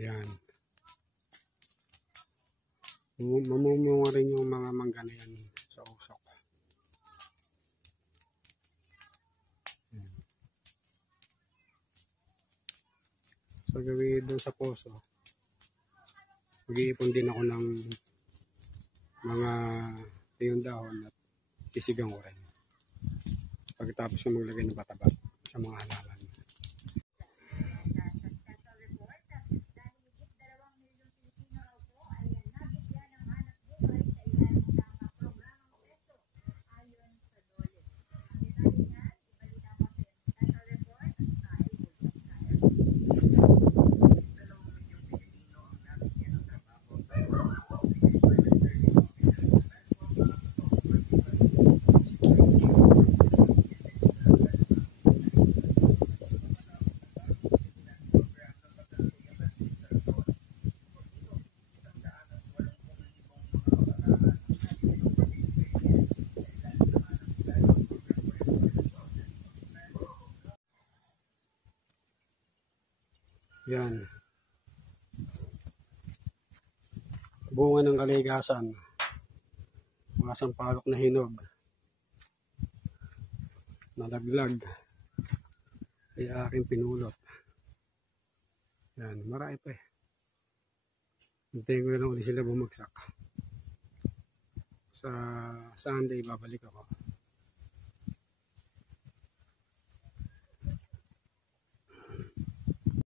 Yan. Mamumunga rin yung mga mangga na yan sa usok. So gawin doon sa poso, mag-iipon din ako ng mga tuyong dahon at sisigang ko rin. Pagkatapos ko maglagay ng pataba sa mga halaman. Yan. Bunga ng kaligasan. Mga sampalok na hinog. Nalaglag. Kaya aking pinulot. Yan. Marami pa eh. Hintayin ko na lang ulit sila bumagsak. Sa Sunday babalik ako.